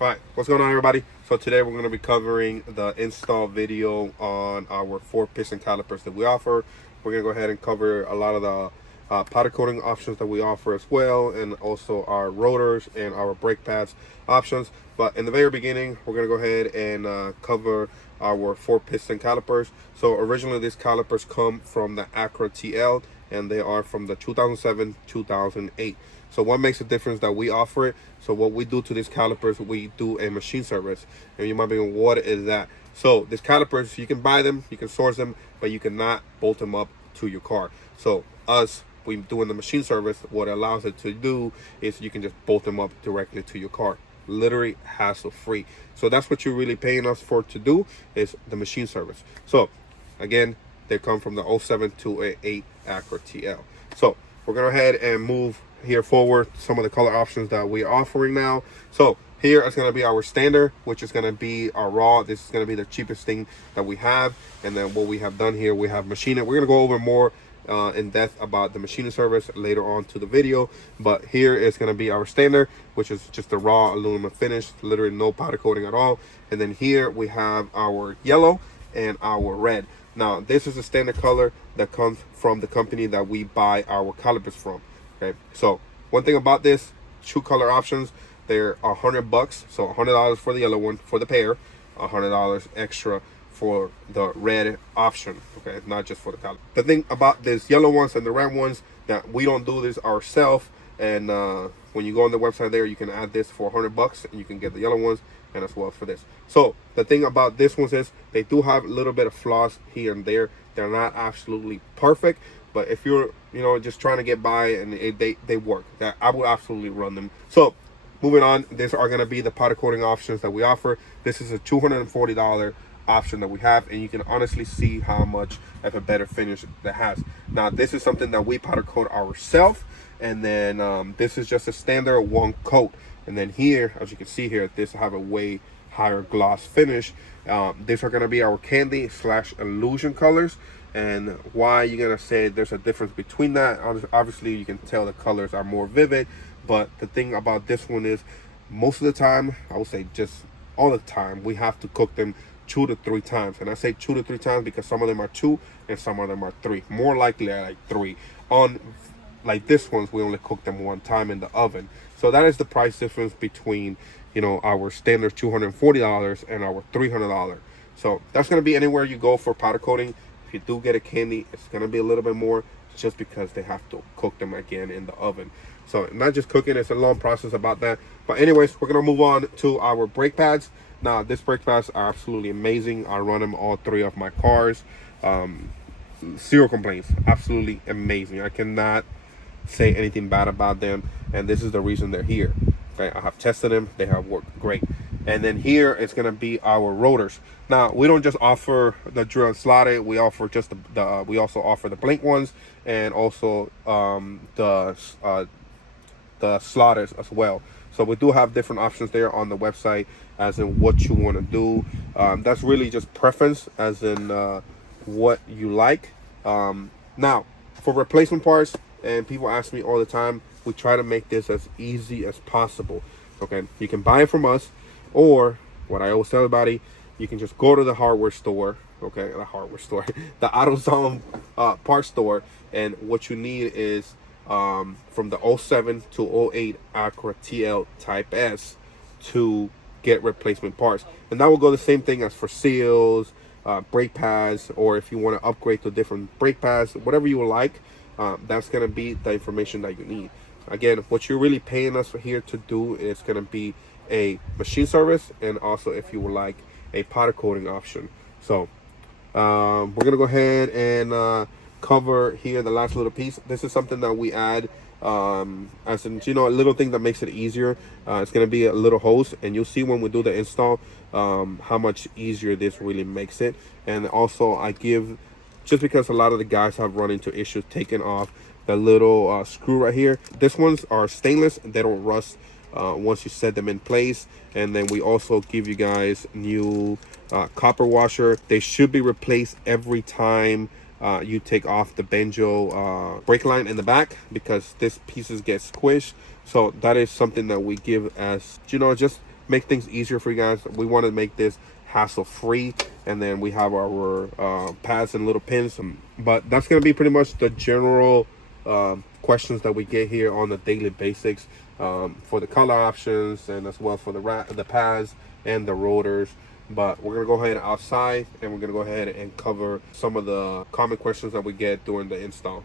Alright, what's going on, everybody? So today we're going to be covering the install video on our 4-piston calipers that we offer. We're going to go ahead and cover a lot of the powder coating options that we offer as well, and also our rotors and our brake pads options. But in the very beginning, we're going to go ahead and cover our 4-piston calipers. So originally these calipers come from the Acura TL, and they are from the 2007-2008. So what makes a difference that we offer it? So what we do to these calipers, we do a machine service. And you might be wondering, what is that? So these calipers, you can buy them, you can source them, but you cannot bolt them up to your car. So we doing the machine service, what allows it to do is you can just bolt them up directly to your car. Literally hassle free. So that's what you're really paying us for to do, is the machine service. So again, they come from the 07-08 Acura TL. So we're gonna go ahead and move here forward some of the color options that we're offering now. So here is going to be our standard, which is going to be our raw. This is going to be the cheapest thing that we have. And then what we have done here, we have machining. We're going to go over more in depth about the machining service later on to the video, but here is going to be our standard, which is just a raw aluminum finish, literally no powder coating at all. And then here we have our yellow and our red. Now this is a standard color that comes from the company that we buy our calipers from. Okay, so one thing about this, two color options, they're $100, so $100 for the yellow one for the pair, $100 extra for the red option. Okay, not just for the caliper. The thing about these yellow ones and the red ones, that we don't do this ourselves, and when you go on the website there, you can add this for $100 and you can get the yellow ones and as well for this. So the thing about this ones is they do have a little bit of flaws here and there. They're not absolutely perfect, but if you're just trying to get by, and they work, that I will absolutely run them. So moving on, these are going to be the powder coating options that we offer. This is a $240 option that we have, and you can honestly see how much of a better finish that has. Now this is something that we powder coat ourselves, and then this is just a standard one coat. And then here, as you can see here, this have a way higher gloss finish. These are going to be our candy / illusion colors. And why you're gonna say there's a difference between that? Obviously you can tell the colors are more vivid, but the thing about this one is most of the time, I would say just all the time, we have to cook them 2 to 3 times. And I say 2 to 3 times because some of them are 2 and some of them are 3. More likely like 3. On like this ones, we only cook them 1 time in the oven. So that is the price difference between our standard $240 and our $300. So that's gonna be anywhere you go for powder coating. If you do get a candy, it's going to be a little bit more, just because they have to cook them again in the oven. So not just cooking, it's a long process about that. But anyways, we're going to move on to our brake pads. Now, these brake pads are absolutely amazing. I run them all 3 of my cars. 0 complaints. Absolutely amazing. I cannot say anything bad about them. And this is the reason they're here. Okay, I have tested them. They have worked great. And then here it's going to be our rotors. Now we don't just offer the drill and slotted, we offer just we also offer the blank ones, and also the slotters as well. So we do have different options there on the website as in what you want to do. That's really just preference as in what you like. Now for replacement parts, and people ask me all the time, we try to make this as easy as possible. Okay, you can buy it from us, or what I always tell everybody, you can just go to the hardware store. Okay, the hardware store, the AutoZone parts store, and what you need is from the 07 to 08 Acura TL Type S to get replacement parts. And that will go the same thing as for seals, brake pads, or if you want to upgrade to different brake pads, whatever you would like, that's going to be the information that you need. Again, what you're really paying us here to do is going to be a machine service, and also if you would like a powder coating option. So We're gonna go ahead and cover here the last little piece. This is something that we add as in, you know, a little thing that makes it easier. It's gonna be a little hose, and you'll see when we do the install how much easier this really makes it. And also I give, just because a lot of the guys have run into issues taking off the little screw right here. This ones are stainless and they don't rust once you set them in place. And then we also give you guys new copper washer. They should be replaced every time you take off the Banjo brake line in the back, because this pieces get squished. So that is something that we give as, you know, just make things easier for you guys. We want to make this hassle free. And then we have our pads and little pins, but that's going to be pretty much the general questions that we get here on the daily basics for the color options, and as well for the pads and the rotors. But we're gonna go ahead outside, and we're gonna go ahead and cover some of the common questions that we get during the install.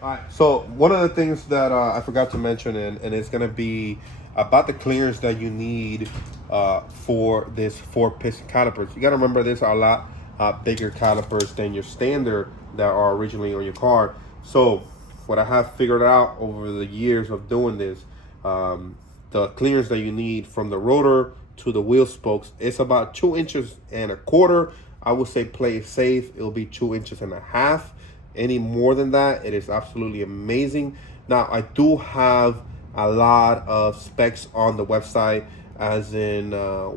All right, so one of the things that I forgot to mention, and it's gonna be about the clearance that you need for this 4-piston calipers. You gotta remember, there's a lot bigger calipers than your standard that are originally on your car. So what I have figured out over the years of doing this, the clearance that you need from the rotor to the wheel spokes, it's about 2.25 inches. I would say play it safe, it'll be 2.5 inches. Any more than that, it is absolutely amazing. Now, I do have a lot of specs on the website, as in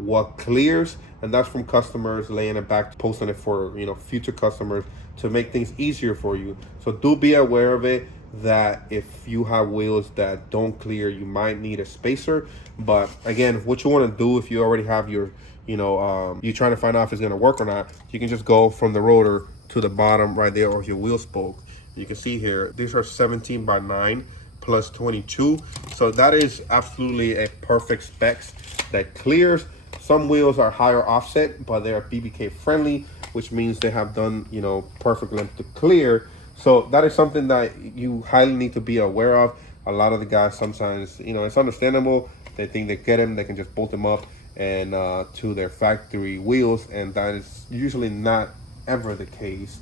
what clears, and that's from customers laying it back, posting it for, you know, future customers to make things easier for you. So do be aware of it, that if you have wheels that don't clear, you might need a spacer. But again, what you want to do, if you already have your, you know, you're trying to find out if it's going to work or not, you can just go from the rotor to the bottom right there of your wheel spoke. You can see here, these are 17 by 9 plus 22. So that is absolutely a perfect specs that clears. Some wheels are higher offset, but they're BBK friendly, which means they have done, you know, perfect length to clear. So that is something that you highly need to be aware of. A lot of the guys sometimes, you know, it's understandable. They think they get them, they can just bolt them up and to their factory wheels, and that is usually not ever the case.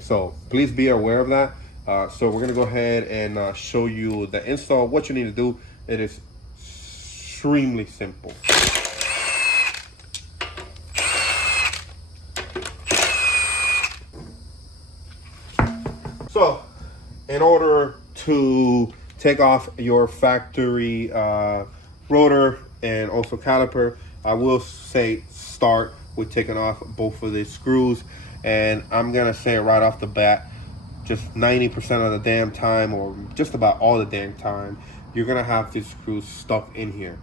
So please be aware of that. So we're gonna go ahead and show you the install. What you need to do, it is extremely simple. So in order to take off your factory rotor and also caliper, I will say start with taking off both of these screws. And I'm gonna say right off the bat, just 90% of the damn time, or just about all the damn time, you're gonna have these screws stuck in here.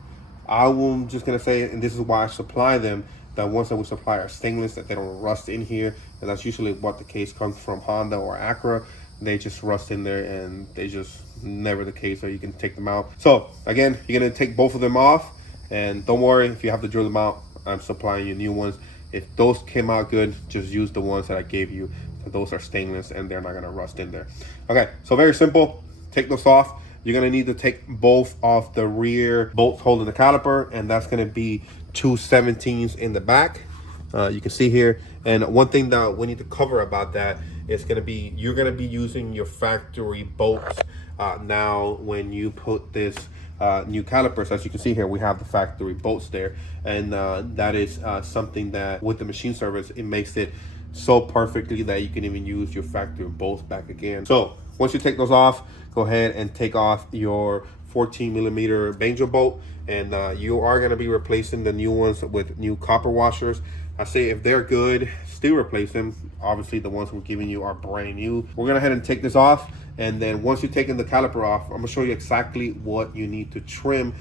I'm just gonna say, and this is why I supply them, that ones that we supply are stainless, that they don't rust in here. And that's usually what the case comes from Honda or Acura. They just rust in there, and they just never the case, or you can take them out. So again, you're gonna take both of them off, and don't worry if you have to drill them out. I'm supplying you new ones. If those came out good, just use the ones that I gave you. Those are stainless and they're not gonna rust in there. Okay, so very simple. Take those off. You're gonna need to take both of the rear bolts holding the caliper, and that's gonna be 2 17s in the back. You can see here. And one thing that we need to cover about that is gonna be, you're gonna be using your factory bolts now when you put this new calipers. As you can see here, we have the factory bolts there, and that is something that with the machine service, it makes it so perfectly that you can even use your factory bolts back again. So once you take those off, go ahead and take off your 14mm Banjo bolt, and you are going to be replacing the new ones with new copper washers. I say if they're good, still replace them. Obviously the ones we're giving you are brand new. We're gonna go ahead and take this off, and then once you've taken the caliper off, I'm gonna show you exactly what you need to trim.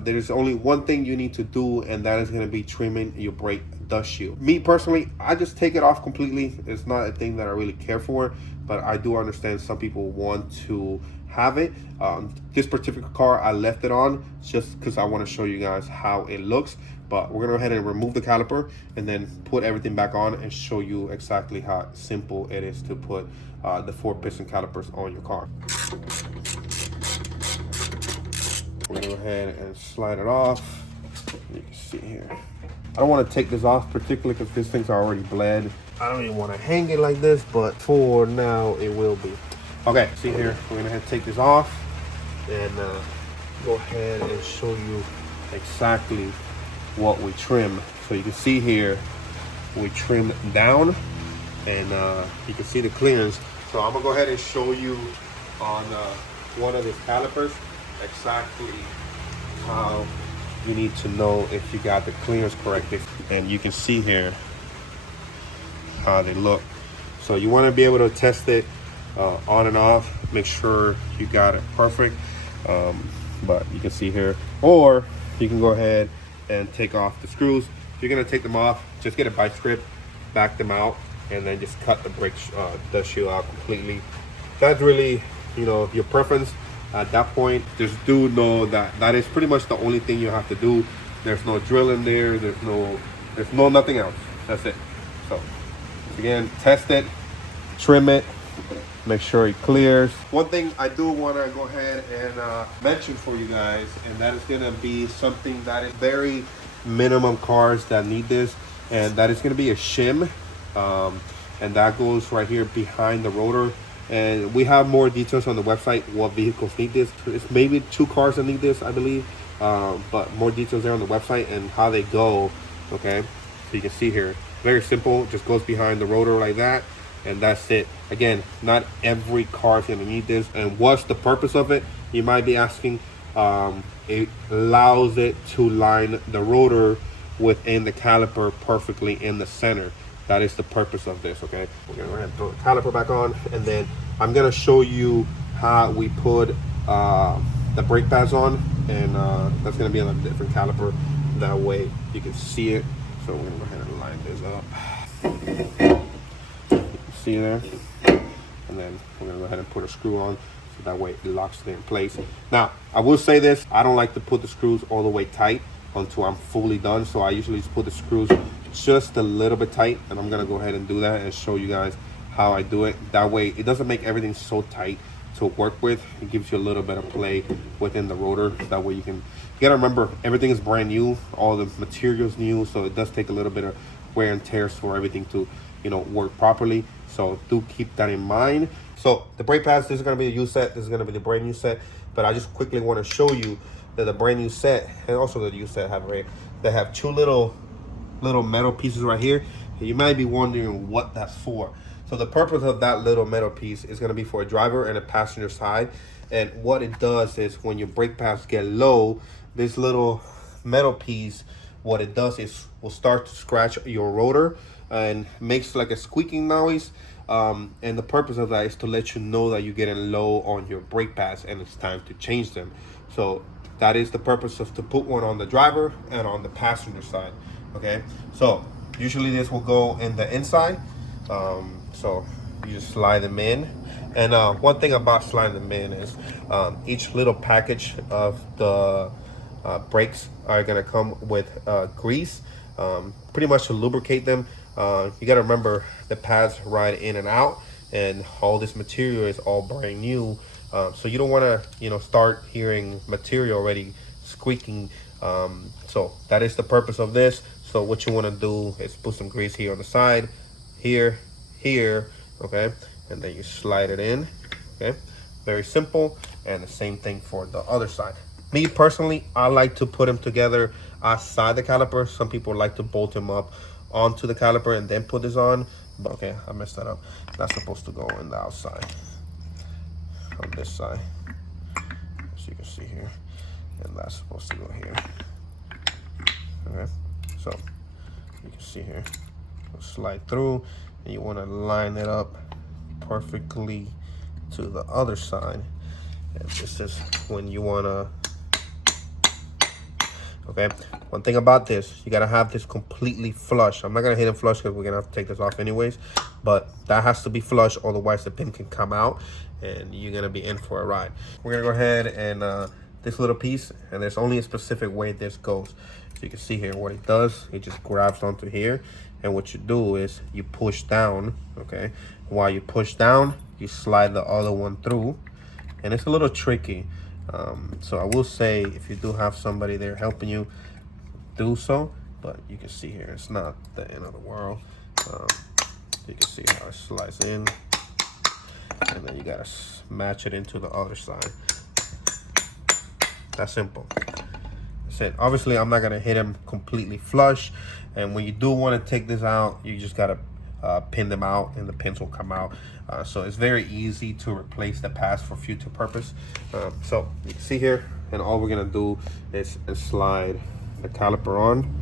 There's only one thing you need to do, and that is gonna be trimming your brake dust shield. Me personally, I just take it off completely. It's not a thing that I really care for, but I do understand some people want to have it. This particular car, I left it on just because I want to show you guys how it looks. But we're gonna go ahead and remove the caliper and then put everything back on and show you exactly how simple it is to put the 4-piston calipers on your car. We're gonna go ahead and slide it off. You can see here. I don't want to take this off particularly because these things are already bled. I don't even want to hang it like this, but for now it will be. Okay, see here, we're gonna have to take this off and go ahead and show you exactly what we trim. So you can see here, we trimmed down, and you can see the clearance. So I'm gonna go ahead and show you on one of these calipers exactly how you need to know if you got the clearance correctly. And you can see here how they look. So you want to be able to test it on and off, make sure you got it perfect. But you can see here, or you can go ahead and take off the screws. If you're gonna take them off, just get a vice grip, back them out, and then just cut the brake dust shield out completely. That's really, you know, your preference at that point. Just do know that that is pretty much the only thing you have to do. There's no drill in there. There's no nothing else. That's it. So again, test it, trim it, make sure it clears. One thing I do want to go ahead and mention for you guys, and that is going to be something that is very minimum cars that need this, and that is going to be a shim, and that goes right here behind the rotor. And we have more details on the website what vehicles need this. It's maybe 2 cars that need this, I believe, but more details there on the website and how they go. Okay, so you can see here, very simple, just goes behind the rotor like that, and that's it. Again, not every car is going to need this. And what's the purpose of it, you might be asking? It allows it to line the rotor within the caliper perfectly in the center. That is the purpose of this. Okay, we're gonna go ahead and throw the caliper back on, and then I'm gonna show you how we put the brake pads on, and that's gonna be on a different caliper. That way you can see it. So we're gonna go ahead and line this up. You can see there, and then we're gonna go ahead and put a screw on, so that way it locks it in place. Now, I will say this: I don't like to put the screws all the way tight until I'm fully done. So I usually just put the screws just a little bit tight, and I'm gonna go ahead and do that and show you guys how I do it. That way it doesn't make everything so tight to work with. It gives you a little bit of play within the rotor. That way you gotta remember, everything is brand new, all the materials new, so it does take a little bit of wear and tear for everything to, you know, work properly. So do keep that in mind. So the brake pads, this is gonna be the used set, this is gonna be the brand new set, but I just quickly want to show you that the brand new set and also the used set they have 2 little metal pieces right here. You might be wondering what that's for. So the purpose of that little metal piece is going to be for a driver and a passenger side. And what it does is, when your brake pads get low, this little metal piece, what it does is will start to scratch your rotor and makes like a squeaking noise. And the purpose of that is to let you know that you're getting low on your brake pads and it's time to change them. So that is the purpose of to put one on the driver and on the passenger side. Okay, so usually this will go in the inside, so you just slide them in. And one thing about sliding them in is each little package of the brakes are gonna come with grease, pretty much to lubricate them. You gotta remember, the pads ride in and out, and all this material is all brand new, so you don't want to, you know, start hearing material already squeaking. So that is the purpose of this. So what you want to do is put some grease here on the side, here, okay, and then you slide it in. Okay, very simple. And the same thing for the other side. Me personally, I like to put them together outside the caliper. Some people like to bolt them up onto the caliper and then put this on, but okay, I messed that up. That's supposed to go in the outside on this side, as you can see here, and that's supposed to go here. Okay, so you can see here, slide through, and you want to line it up perfectly to the other side. And this is when you want to, okay, one thing about this, you got to have this completely flush. I'm not going to hit it flush because we're going to have to take this off anyways, but that has to be flush, otherwise the pin can come out and you're going to be in for a ride. We're going to go ahead and this little piece, and there's only a specific way this goes. So you can see here what it does. It just grabs onto here, and what you do is you push down. Okay, while you push down, you slide the other one through, and it's a little tricky. So I will say, if you do have somebody there helping you, do so, but you can see here it's not the end of the world. You can see how it slides in, and then you gotta match it into the other side. That's simple. That's it. Obviously, I'm not gonna hit them completely flush, and when you do want to take this out, you just gotta pin them out, and the pins will come out. So it's very easy to replace the pads for future purpose. So you can see here, and all we're gonna do is slide the caliper on.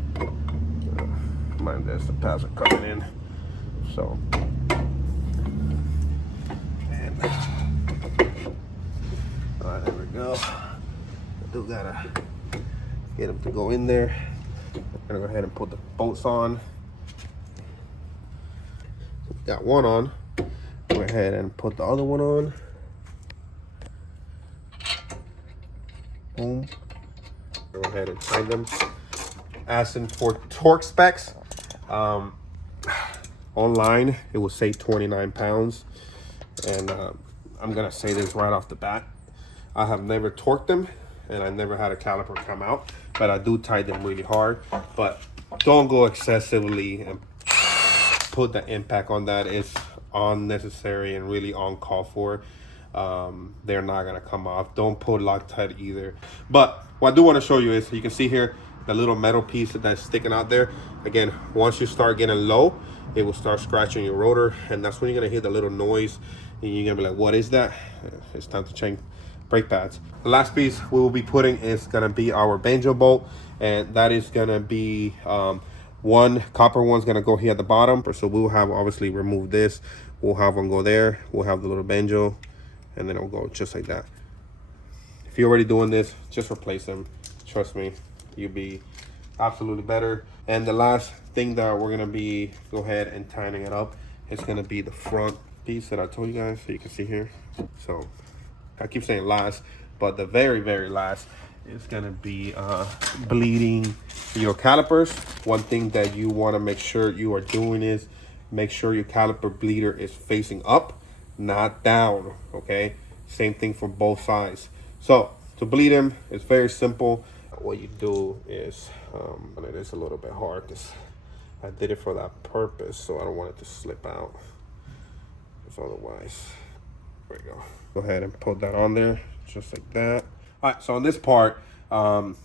Mind this, the pads are coming in. So, and all right, there we go. I do gotta get them to go in there. I'm gonna go ahead and put the bolts on. Got one on. Go ahead and put the other one on. Boom. Go ahead and tighten them. Asking for torque specs. Online, it will say 29 pounds. And I'm gonna say this right off the bat. I have never torqued them, and I never had a caliper come out, but I do tie them really hard. But don't go excessively and put the impact on that. It's unnecessary and really uncalled for. They're not gonna come off. Don't put Loctite either. But what I do want to show you is, you can see here the little metal piece that's sticking out there. Again, once you start getting low, it will start scratching your rotor, and that's when you're gonna hear the little noise, and you're gonna be like, what is that? It's time to change brake pads. The last piece we will be putting is gonna be our Banjo bolt, and that is gonna be one copper one's gonna go here at the bottom. So we'll have obviously remove this, we'll have one go there, we'll have the little Banjo, and then it'll go just like that. If you're already doing this, just replace them. Trust me, you'll be absolutely better. And the last thing that we're gonna be go ahead and tightening it up, it's gonna be the front piece that I told you guys, so you can see here. So I keep saying last, but the very, very last is gonna be bleeding your calipers. One thing that you wanna make sure you are doing is make sure your caliper bleeder is facing up, not down, okay? Same thing for both sides. So to bleed them, it's very simple. What you do is, and it is a little bit hard because I did it for that purpose, so I don't want it to slip out, because otherwise, there we go. Go ahead and put that on there, just like that. All right, so on this part,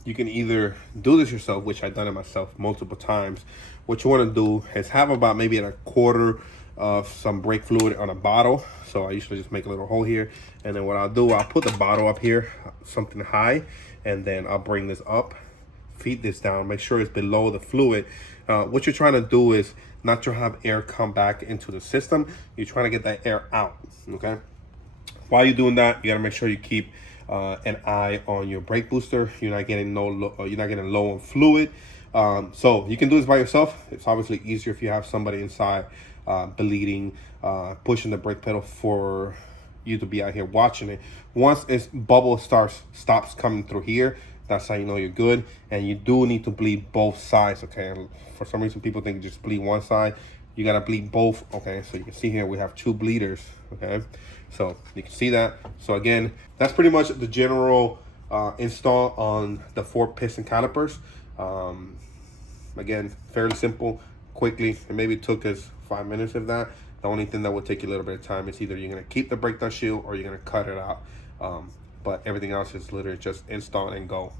you can either do this yourself, which I've done it myself multiple times. What you want to do is have about maybe a quarter of some brake fluid on a bottle. So I usually just make a little hole here, and then what I'll do, I'll put the bottle up here, something high, and then I'll bring this up, feed this down, make sure it's below the fluid. What you're trying to do is not to have air come back into the system. You're trying to get that air out, okay? While you're doing that, you gotta make sure you keep an eye on your brake booster. You're not getting low on fluid. So you can do this by yourself. It's obviously easier if you have somebody inside bleeding, pushing the brake pedal for you to be out here watching it. Once its bubble stops coming through here, that's how you know you're good. And you do need to bleed both sides, okay? And for some reason, people think just bleed one side. You gotta bleed both, okay? So you can see here we have 2 bleeders, okay? So you can see that. So again, that's pretty much the general install on the 4-piston calipers. Again, fairly simple, quickly. It maybe took us 5 minutes of that. The only thing that will take you a little bit of time is either you're gonna keep the breakdown shield or you're gonna cut it out. But everything else is literally just install and go.